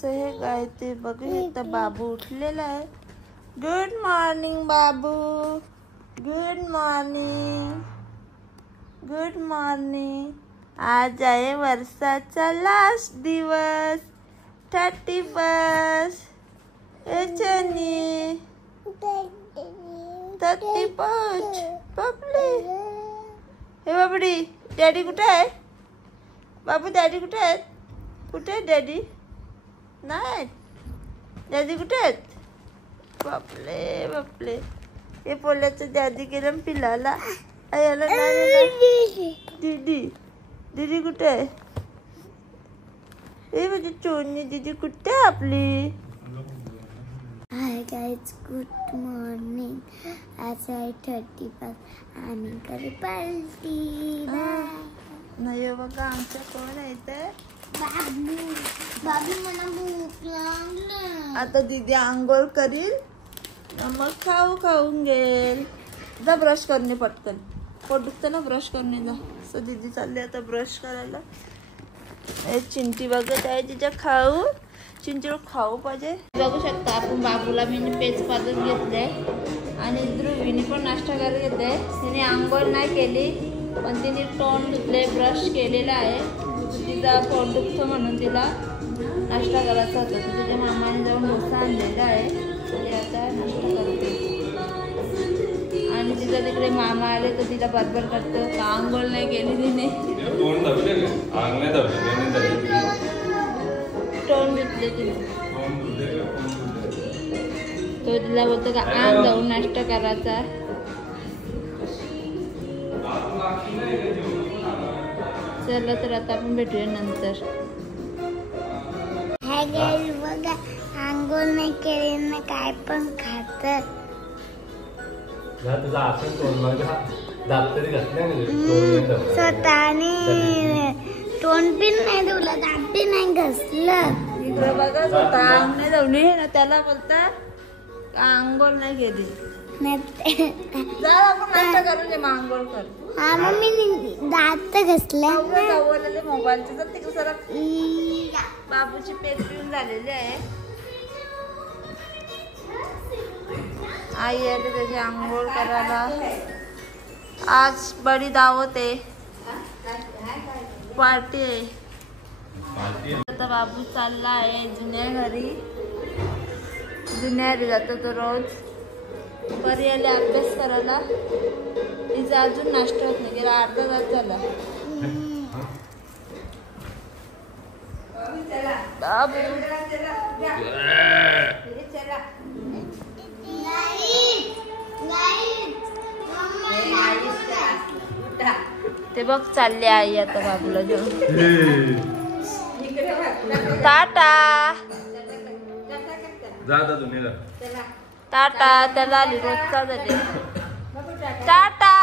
So हे काय ते बघू शकता, बाबू उठलेला आहे. गुड मॉर्निंग बाबू, गुड मॉर्निंग, गुड मॉर्निंग. आज आहे वर्षाचा लास्ट दिवस, 31. एचनी 31. बबली, हे बाबडी, डॅडी कुठे आहे? बाबू डॅडी कुठे आहेत? कुठे आहेत डॅडी? नाही, डॅडी कुठे आहेत? बापले बापले, हे पोल्याचं डॅडी गेलं पिलाला. याला दीदी, दीदी कुठे आहे? हे म्हणजे चोरणी दीदी कुठे आहे आपली? Hi guys, good morning. आज आहे 31 आणि कधी पार्टी नाही बघा, आमच्या कोण आहे तर बाबू. बाबू मला भूक लागली. आता दीदी आंघोळ करील, मग खाऊन घेईल. जा ब्रश करणे पटकन, पोट दुखतं ना, ब्रश करणे जा. सो दीदी चालली आता ब्रश करायला. चिंटी बघत आहे तिच्या खाऊ. चिंटीला खाऊ पाहिजे. बघू शकता आपण बाबूला मी पेज पाजून घेतले आणि ध्रुवीने पण नाश्ता करायला घेतलाय. तिने आंघोळ नाही केली, पण तिने तोंड धुतले, ब्रश केलेला आहे. तिचा पोट दुखतो म्हणून तिला नाश्ता करायचा होता. तर तिच्या मामाने जाऊन डोसा आणलेला आहे, ते आता नाश्ता करते. आणि तिचा तिकडे मामा आले तर तिला बरोबर करतो का आंघोळ नाही केली तिने. तोंड धुतले तिने. तो तिला बोलतो का आण जाऊन नाश्ता करायचा. चला तर आता आपण भेटूया नंतर. हाय गाइस, बघा आंघोळ नाही केली ना काय पण खात. स्वतःने तोंड पण नाही धुलं, दात पण नाही घसलं. इकडे बघा, स्वतः अंग नाही धुवली ना, त्याला बोलतात आंघोळ नाही केली. जा आपण नाश्ता करून ये, मग आंघोळ कर. हा मम्मी, दात घसले मोबाईलचे तर तिकडे जरा. बाबूची पेज पिऊन झालेली आहे. आई आले त्याची आंघोळ करायला. आज बडी दावत आहे, पार्टी आहे. आता बाबू चालला आहे जुन्या घरी. जुन्या घरी जातो तो रोज. परी आले अभ्यास करायला. तिचा अजून नाश्ता होत नाही, गेला अर्धा तास झाला. बाबू ते बघ चालले आई आता बाबूला घेऊन. टाटा टाटा, त्याला आली रोजचा झाले. Tata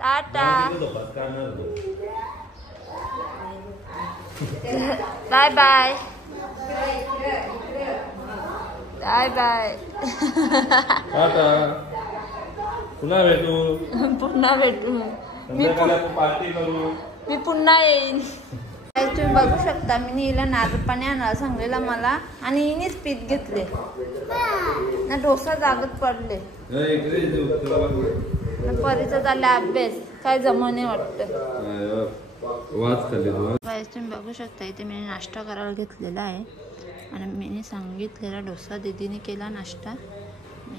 tata, bye bye bye bye. पुन्हा भेटू, पुन्हा भेटू. मी पुन्हा येईन. तुम्ही बघू शकता, मी हिला नारळ पाणी आणायला सांगलेला मला, आणि हिनेच पीत घेतले ना. डोसा जागत पडले. परीचा झाला अभ्यास, काय जमणे वाटतं. तुम्ही बघू शकता, इथे मी नाश्ता करायला घेतलेला आहे आणि मी सांगितलेला डोसा दीदीने केला नाश्ता. मी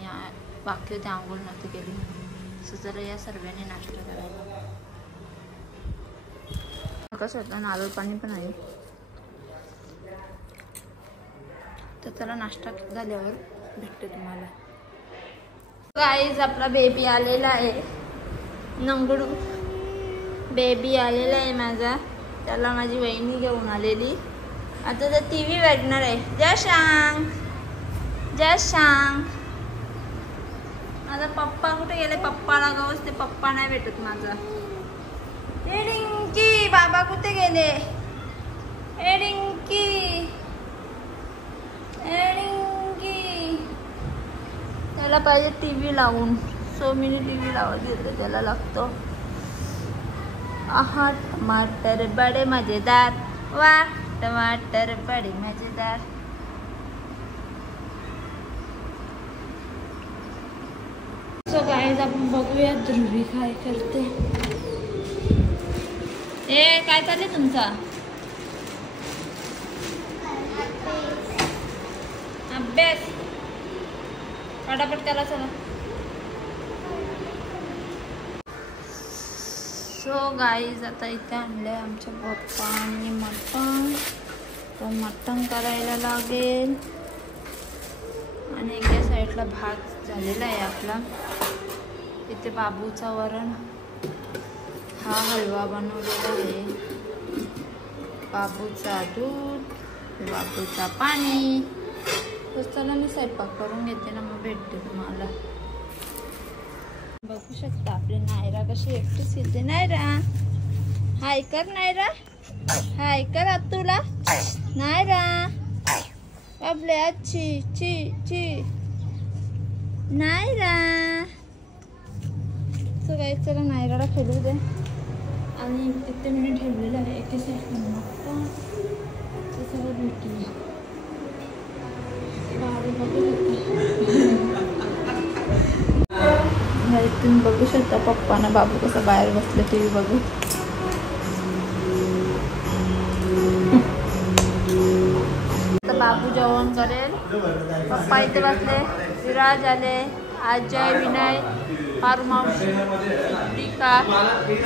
बाकी होते, आंघोळ नव्हती केली. सो जरा या सर्वांनी नाश्ता करायला. कसं होतं, नारळ पाणी पण आहे. तर चला नाश्ता झाल्यावर भेटते तुम्हाला. गाईज, आपला बेबी आलेला आहे. नंगडू बेबी आलेला आहे माझा. त्याला माझी वहिनी घेऊन आलेली. आता तर TV बघणार आहे. जय सांग, जय सांग. माझा पप्पा कुठे गेले? पप्पाला गावच ते पप्पा नाही भेटत माझा. ए रिंकी, बाबा कुठे गेले? ए रिंकी, ए रिंकी. त्याला पाहिजे TV लावून. सो मी TV लावत घेतलं, त्याला लागतो. आहा टमाटर बडे मजेदार, वाह टमाटर बड़ी मजेदार। सो गाइस आपण बघूया ध्रुवी काय करते। ए काय चाललंय तुमचा अभ्यास? पटापट करा चला। सो गाईज आता इथे आणले आमच्या पप्पांनी मटण, तो मटण करायला लागेल आणि एका साईडला भात झालेला आहे आपला। इथे बाबूचा वरण, हा हलवा बनवलेला आहे, बाबूचा दूध, बाबूचा पाणी। तर चला मी स्वयंपाक करून घेते ना, मग भेटते तुम्हाला। बघू शकता आपली नायरा कशी एकटीच येते। नायरा हाय कर, नायरा हाय कर तुला। नायरा आपले अच्छी ची ची नायरा। सो काय चला नायराला खेळू दे। आणि तिथे मी ठेवलेलं आहे एके साईडला मटण, ते सगळं भेटूया। तुम्ही बघू शकता पप्पाना बाबू कसं बाहेर बसले टीव्ही बघू। तर बाबू जेवण करेल, पप्पा इथे बसले, विराज आले, अजय, विनय, पारुमावशी, दीपिका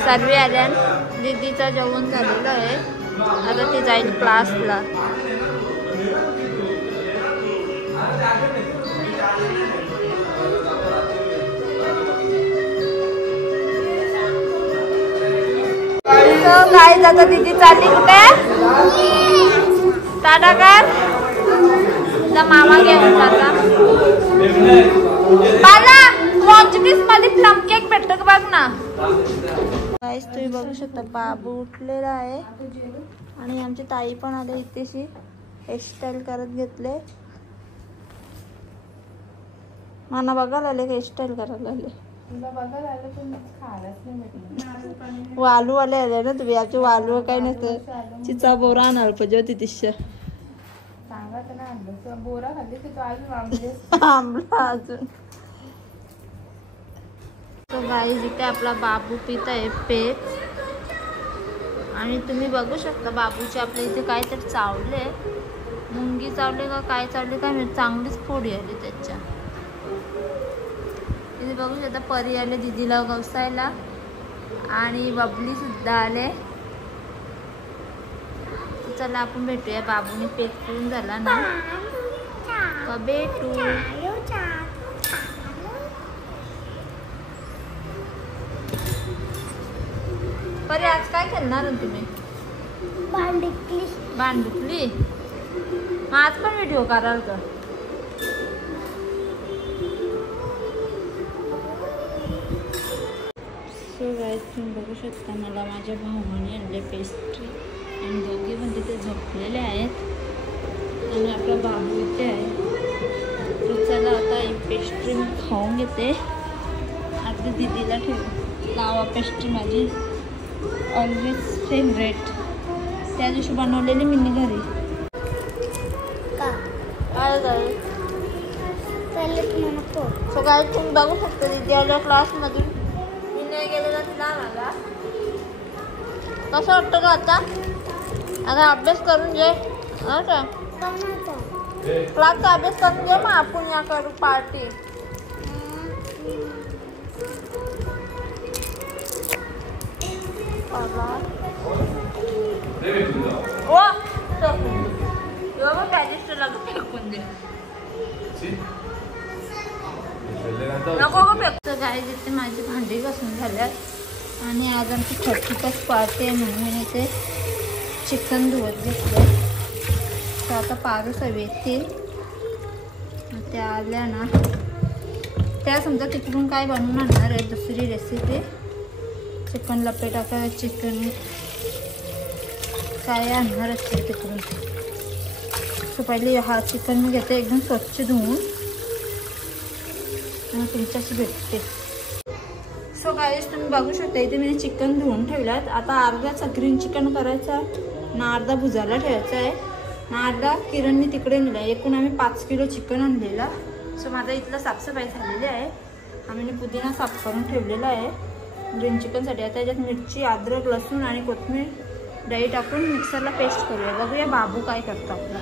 सर्वे आल्या। दीदीचं जेवण झालेलं आहे, आता ती जाईल क्लासला। गाइस आता दीदी चालली कुठे? टाटा कर जा, मामा घेऊन जाता। बाला मॉन्जिनीस मध्ये प्लम केक भेटतो का बघ ना। गाइस तुम्ही बघू शकता बाबू उठलेला आहे आणि आमची ताई पण आले इथेशी हेअरस्टाईल करत घेतले। मला बघायला आले, हेअरस्टाईल करायला आले। वालू वाले आले ना तुम्ही, आमचे वालू काय नसतं, चिचा बोरा आणायला पाहिजे होती तिशा। आंबला अजून। तो गाईज इथे आपला बाबू पित आहे पेज, आणि तुम्ही बघू शकता बाबूचे आपल्या इथे काहीतरी चावले, मुंगी चावले का काय चावले काय माहिती, चांगलीच फोडी आली त्याच्या। इथे बघू शकता परी आले दीदीला गवसायला, आणि बबली सुद्धा आले। चला आपण भेटूया, बाबूने पेट पिऊन झाला ना का भेटू। परी आज काय खेळणार तुम्ही? भांडुकली। मग आज पण व्हिडिओ कराल का? सो गाइस तुम्ही बघू शकता मला माझ्या भावाने आणले पेस्ट्री, आणि दोघे पण तिथे झोपलेले आहेत, आणि आपला बाबू इथे आहे। तर चला आता ही पेस्ट्री मी खाऊन घेते, आता दीदीला ठेव। लावा पेस्ट्री माझी ऑलवेज फेवरेट, त्या दिवशी बनवलेली मी घरी। काय झालं? सो गाइस तुम्ही बघू शकता दीदी आल्या क्लासमधून, गेलेला तिला मला कसं वाटतं का आता? आता अभ्यास करून घे, का क्लासचा अभ्यास करून घे, मग आपण या करू पार्टी। फेकून दे नको फेकतो। गाईज इथे माझी भांडी घासून झाल्यात, आणि आज आमची 31st पार्टी आहे म्हणून मी इथे चिकन धुवत घेतलं। तर आता पारूस हवी येतील, त्या आल्या ना त्या समजा तिकडून काय बनवून आणणार आहे दुसरी रेसिपी, चिकन लपेटा चिकन काय आणणार असते तिकडून। सो पहिले हा चिकन मी घेते एकदम स्वच्छ धुवून, तुमच्याशी भेटते। सो गाईस तुम्ही बघू शकता इथे मी चिकन धुवून ठेवल्यात। आता अर्ध्याचा ग्रीन चिकन करायचा, ना अर्धा भुजाला ठेवायचा आहे ना अर्धा किरणने तिकडे नेला. एकूण आम्ही 5 किलो चिकन आणलेला. सो माझा इथलं साफसफाई झालेली आहे. आम्ही पुदिना साफ करून ठेवलेला आहे ग्रीन चिकनसाठी. आता याच्यात मिरची, अद्रक, लसूण आणि कोथिंबीर दही टाकून मिक्सरला पेस्ट करूया. बघूया बाबू काय करतो आपला.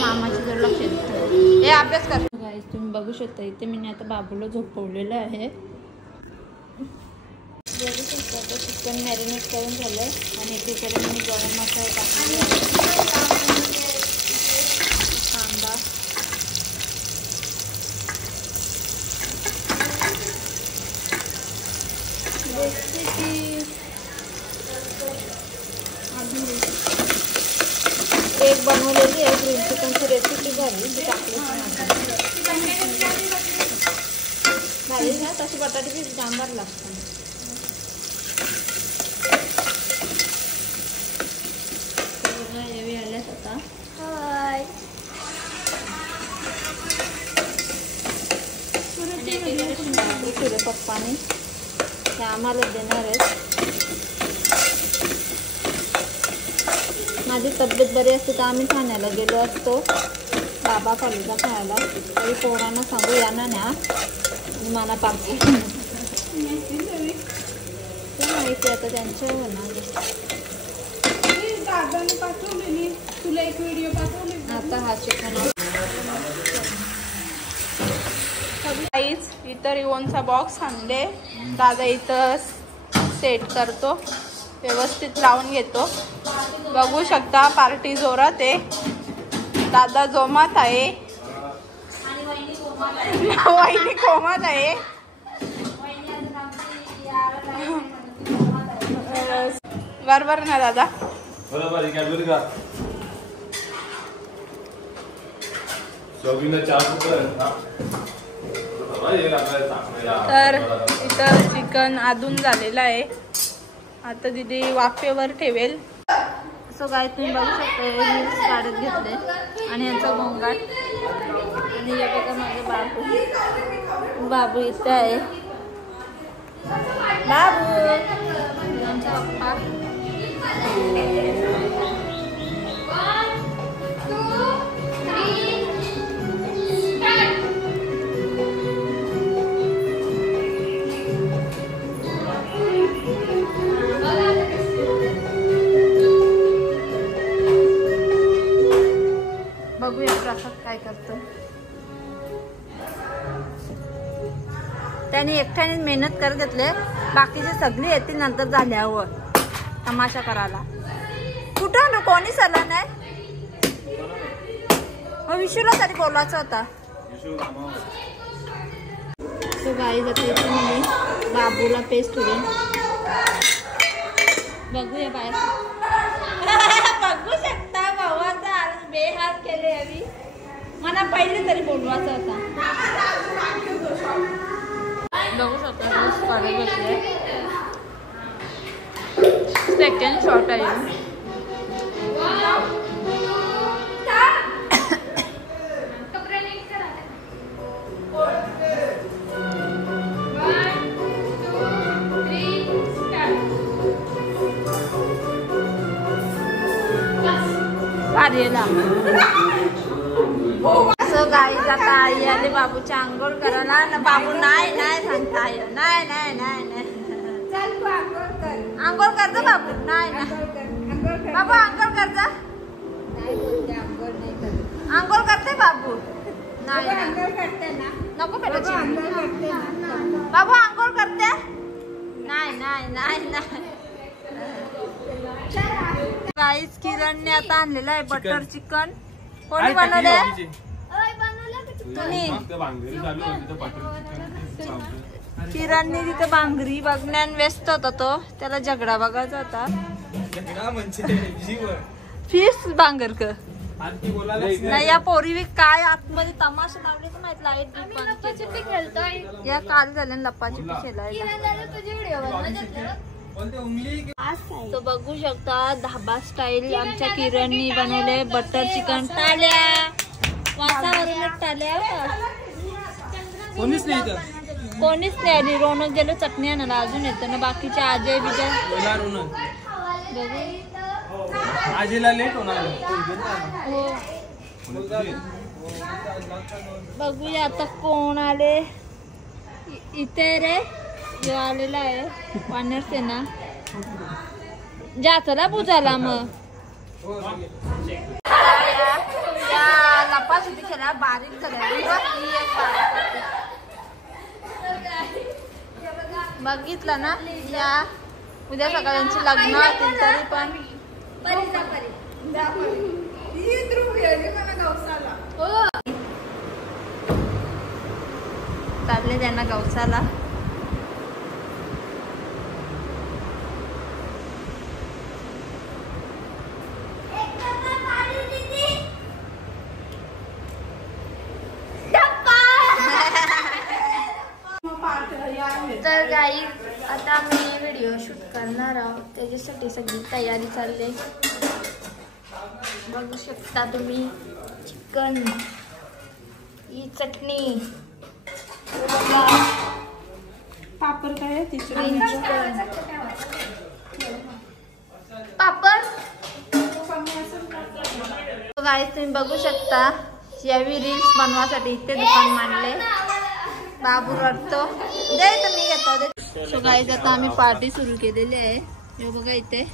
मामाची जर लक्ष देतो हे अभ्यास करतो. गाईस तुम्ही बघू शकता इथे मी आता बाबूला झोपवलेलं आहे. बघू शकता आता चिकन मॅरिनेट करून झालं आणि एकीकडे मी गरम मसाला टाकलेला आहे. कांदा एक बनवलेली आहे ग्रीन चिकनची रेसिपी झाली ती टाकली भाजी ना तशी बटाट्याची जांभर लागतात. आल्यास आता पुरे पप्पाने ते आम्हाला देणार आहेत. माझी तब्येत बरी असते तर आम्ही ठाण्याला गेलो असतो बाबा फालुदा खायला. तरी पोरांना सांगू या ना न्या मला पार्सल माहिती आता त्यांच्या होणार. तुला एक व्हिडिओ पाठवली. आता हा चिकन इतर रिवोनचा बॉक्स आणले. दादा इथं सेट करतो व्यवस्थित लावून घेतो. बघू शकता पार्टी जोरात आहे. दादा जोमात आहे वहिनी कोमात आहे. बरोबर ना दादा. बरोबर आहे कॅडबरी का तर इथं चिकन आधून झालेलं आहे. आता दीदी वाफेवर ठेवेल. सो काय तुम्ही बघू शकता रील्स काढत घेतले आणि यांचा गोंगाट. आणि हे बघा माझे बाबू इथे आहे. बाबू यांचा पप्पा बघूया प्रसाद काय करतो. त्याने एकट्याने मेहनत करत घेतले. बाकीचे सगळे येतील नंतर झाल्यावर तमाशा करायला. कुठं ना कोणी सरला नाही. विशूला तरी बोलायचं होता. सो गाईज आता इथे मी बाबूला पेस्ट होईल. बघूया बाय. बघू शकता भावाचा बेहाल केले हवी. मला पहिले तरी बोलवायचा होता. बघू शकता रोज काढत बसले. सेकंड शॉट आहे. सो गाईज आता आई आले बाबूच्या आंघोळ करायला ना. बाबू नाही नाही सांगता आई नाही नाही नाही नाही आंघोळ करतो बाबू. नाही नाही बाबू आंघोळ करता. आंघोळ करते बाबू. नाही नको बेटा बाबू आंघोळ करते. नाही नाही नाही नाही. गाईज किरणने आता आणलेलं आहे बटर चिकन. कोणी बनवले तुम्ही. किरणने तिथे भांगरी बघण्यान व्यस्त होता. तो त्याला झगडा बघायचा होता. फिश भांगर कर नाही. या पोरी काय आतमध्ये तमाशा लावले तर माहित. लाईट खेळतोय या काल झाले लप्पाछुपी खेळायला. तो बघू शकता धाबा स्टाईल आमच्या किरणनी बनवले बटर चिकन. टाल्या वातावरण टाल्या. कोणीच नाही आली. रोनक गेलो चटणी आणायला. अजून येतो ना बाकीचे अजय विजय आजीला लेट होणार हो बघूया आता कोण आले इथे रे जो आलेला आहे पाण्यात ते ना जातला बुजाला मग लपाछपी खेळा बारीक झाल्या बघितलं ना या उद्या सकाळ्यांची लग्न होतील तरी पण चालले त्यांना गवसाला तर गाई आता मी व्हिडिओ शूट करणार आहोत त्याच्यासाठी सगळी तयारी चालली बघू शकता तुम्ही चिकन ही चटणी पापड काय पापड गाईस तुम्ही बघू शकता यावी रील्स बनवासाठी इथे दुकान मांडले बाबू रडतो दे तर मी घेतो सो गाईस आता आम्ही पार्टी सुरू केलेली आहे हे बघा इथे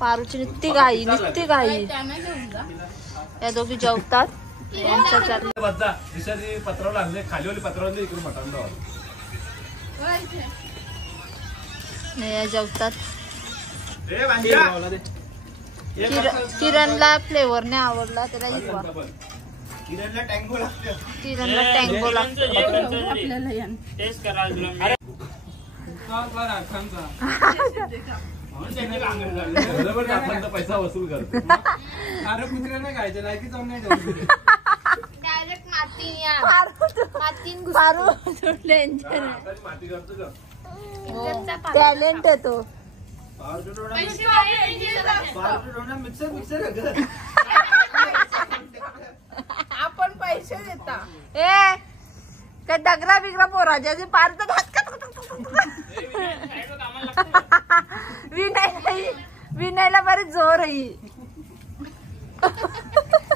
पारूची नुसती गाई या दोघी जेवतात यांचं चाललं पत्र लागले खालीवाली पत्रावली इकडे मटण या जेवतात किरणला फ्लेवर नाही आवडला त्याला हिरवा किरणला टँगो लागतो पैसा वसूल करतो अरे कुत्र्याला खायचं नाही की जाऊन नाही डायरेक्ट टॅलेंट आहे तो आपण पैसे देता ए काय दगरा बिगरा पोरा ज्याचे पार विनयला बरी जोर आहे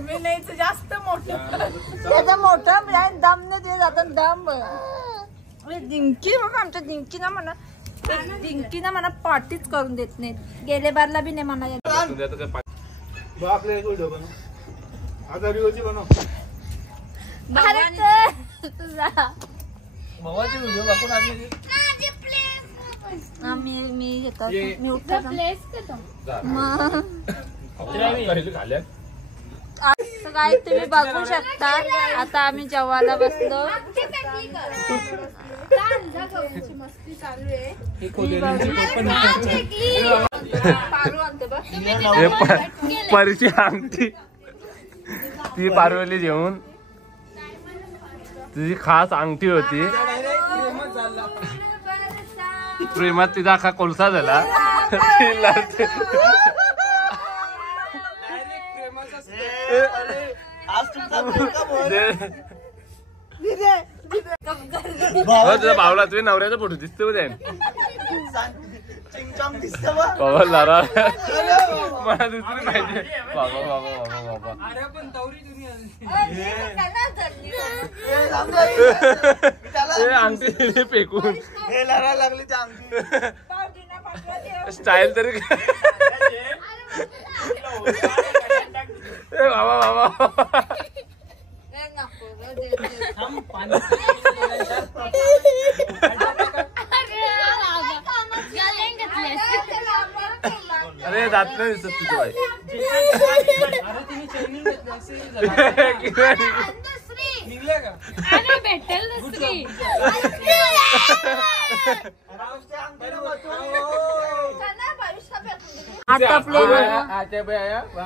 विनयचं जास्त मोठं त्याचं मोठं दम न ते जात दम जिंकी बघ आमच्या जिंकी ना म्हणा जिंकी ना म्हणा पार्टीच करून देत नाहीत गेले बारला बी नाही म्हणा मी घेतो मी उठतो काय तुम्ही बघू शकता आता आम्ही जेवायला बसलो मस्ती चालू आहे परिची अंगठी ती पारवली जेवून तुझी खास अंगठी होती प्रेमात तिचा अख्खा कोलसा झाला तुझा भावला तुझ्या नवऱ्याचा फोटो दिसतो उद्या मला दुसरी पाहिजे बाबा बाबा बाबा बाबा अंगठी फेकून लागली स्टाईल तरी बाबा बाबा अरे जात नाही दिसत तुझी बाई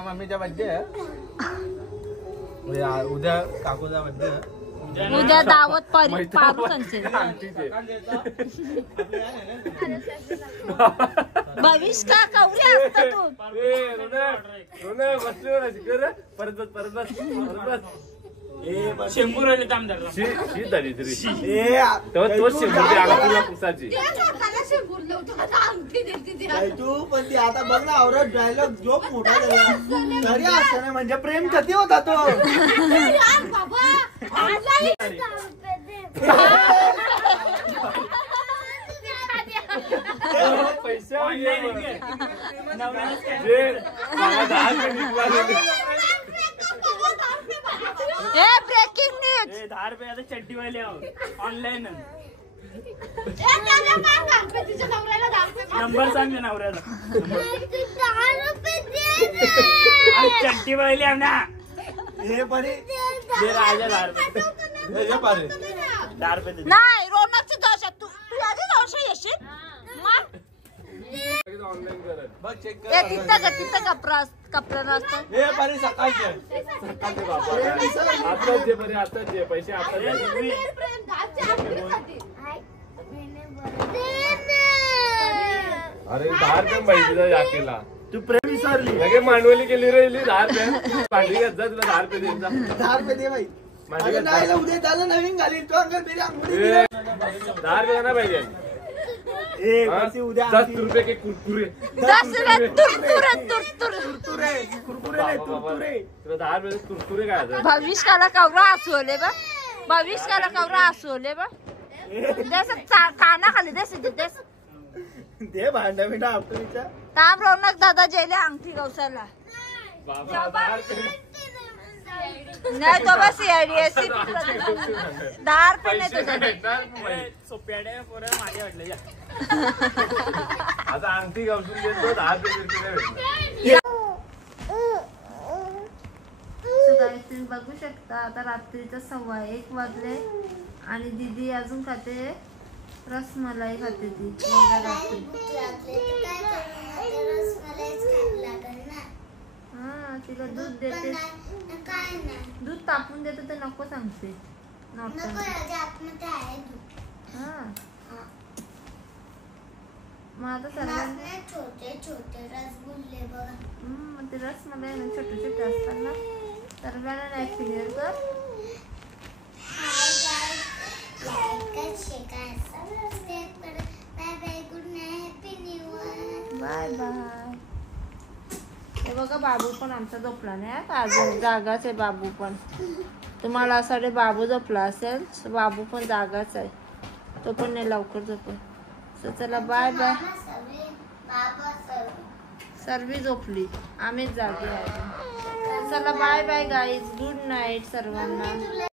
मम्मीचा बर्थडे आहे उद्या काकूचा बर्थडे आहे उद्या दावत पारू भविष्य का कवरे असता तू परत शेंबूर शी झाली तरी तेव्हा तोच शेंबूर पुसाची काय तू पण ती आता बघ ना औरत डायलॉग जो मोठा झाला तरी असं नाही म्हणजे प्रेम कधी होता तो पैसे जे मला 10 रुपये निघाले. ब्रेकिंग न्यूज 10 रुपये आता चड्डी वाले ऑनलाईन नंबर सांग नवऱ्याला चड्डी वाले ना हे परी जे राजा 10 रुपये हे पारे 10 रुपये दे. नाही रोनकची दोष तू आधी दोष येशील मग ऑनलाईन करत बघ चेक कर. तिथं कपडा नसतं. हे परी सकाळचे सकाळचे बाबा आताच जे बरे आताच जे पैसे आता अरे 10 रुपये पाहिजे या केला तू प्रेम विसरली लगे मांडवली केली रे 10 रुपये भांडी घेत जा तुला 10 रुपये द्यायचा 10 रुपये दे बाई माझी अरे घेत नाही जा. उद्या त्याला नवीन घालील तो अंकल मेरी अंगुली ए, 10 रुपये ना पाहिजे ए हाँ? वरती उद्या 10 रुपये के कुरकुरे 10 रुपये तुरतुरे कुरकुरे कुरकुरे नाही कुरकुरे तुला 10 रुपये कुरकुरे काय आता? भविष्याला कवरा हसवले बा भविष्याला कवरा हसवले बा काना खाली देस दे भांडा बिंडा आपणीच्या ताम रौनक दादा जेले अंगठी गवसाला बाबा 10 रुपये नाही तो बस सीआयडीएससी 10 रुपये नाही तुझ्या भेटणार. सोप्याड्या पोऱ्या माझ्या वाटल्या आता अंगठी गावसून देतो 10 रुपये भेटणार. तुम्ही बघू शकता आता रात्रीचं 1:15 वाजले आणि दीदी अजून खाते रसमलाई खाते ती हा तिला दूध देते दूध तापून देते तर नको सांगते हा मग आता सर्वांना छोटे छोटे रसगुल्ले बघा ते रसमलाई छोटे छोटे असतात ना सर्वांना नाही क्लिअर कर बाय बाय हे बघा बाबू पण आमचा झोपला नाही अजून जागाच आहे बाबू पण तुम्हाला असं वाटतं बाबू झोपला असेल बाबू पण जागाच आहे तो पण नाही लवकर झोपत चला बाय बाय सर्वी झोपली आम्हीच जागे आहे चला bye bye guys good night सर्वांना